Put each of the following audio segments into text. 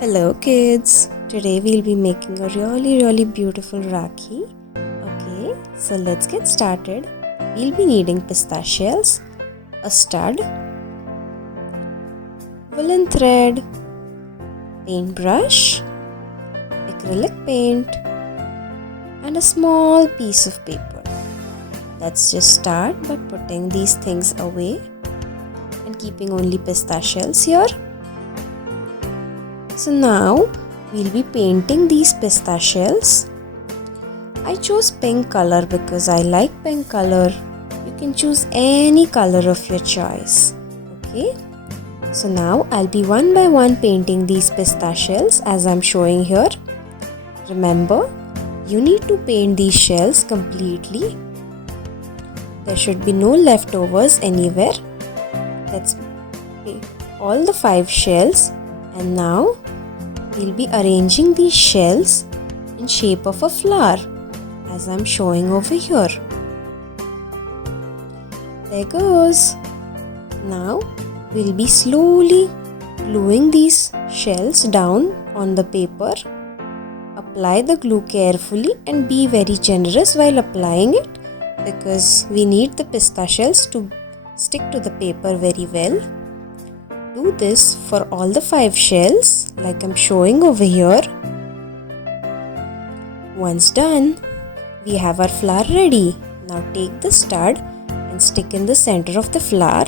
Hello kids, today we'll be making a really beautiful Rakhi. Okay, so let's get started. We'll be needing pista shells, a stud, woolen thread, paintbrush, acrylic paint and a small piece of paper. Let's just start by putting these things away and keeping only pista shells here. So now we'll be painting these pista shells. I chose pink color because I like pink color. You can choose any color of your choice. Okay. So now I'll be one by one painting these pista shells as I'm showing here. Remember, you need to paint these shells completely. There should be no leftovers anywhere. Let's paint all the 5 shells, and now we'll be arranging these shells in shape of a flower as I'm showing over here. There goes. Now we'll be slowly gluing these shells down on the paper. Apply the glue carefully and be very generous while applying it because we need the pista shells to stick to the paper very well. Do this for all the 5 shells like I'm showing over here. Once done, we have our flower ready. Now take the stud and stick in the center of the flower.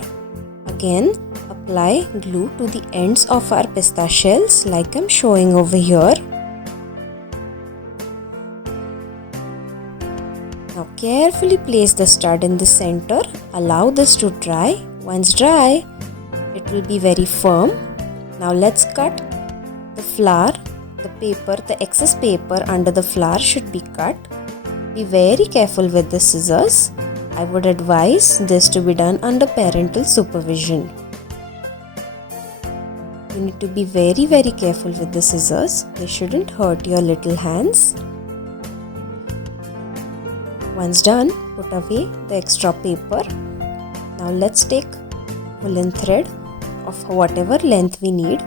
Again, apply glue to the ends of our pista shells like I'm showing over here. Now carefully place the stud in the center. Allow this to dry. Once dry, it will be very firm. Now let's cut the flower. The excess paper under the flower should be cut. Be very careful with the scissors. I would advise this to be done under parental supervision. You need to be very careful with the scissors. They shouldn't hurt your little hands. Once done, put away the extra paper. Now let's take woolen thread of whatever length we need.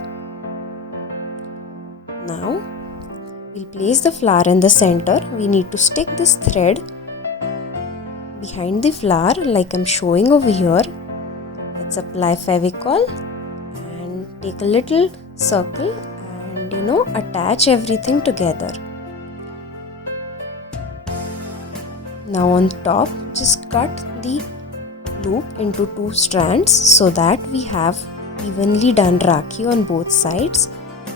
Now we'll place the flower in the center. We need to stick this thread behind the flower like I'm showing over here. Let's apply Fevicol and take a little circle and attach everything together. Now on top, just cut the loop into 2 strands so that we have evenly done Rakhi on both sides.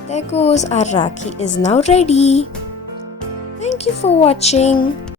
There goes, our Rakhi is now ready. Thank you for watching.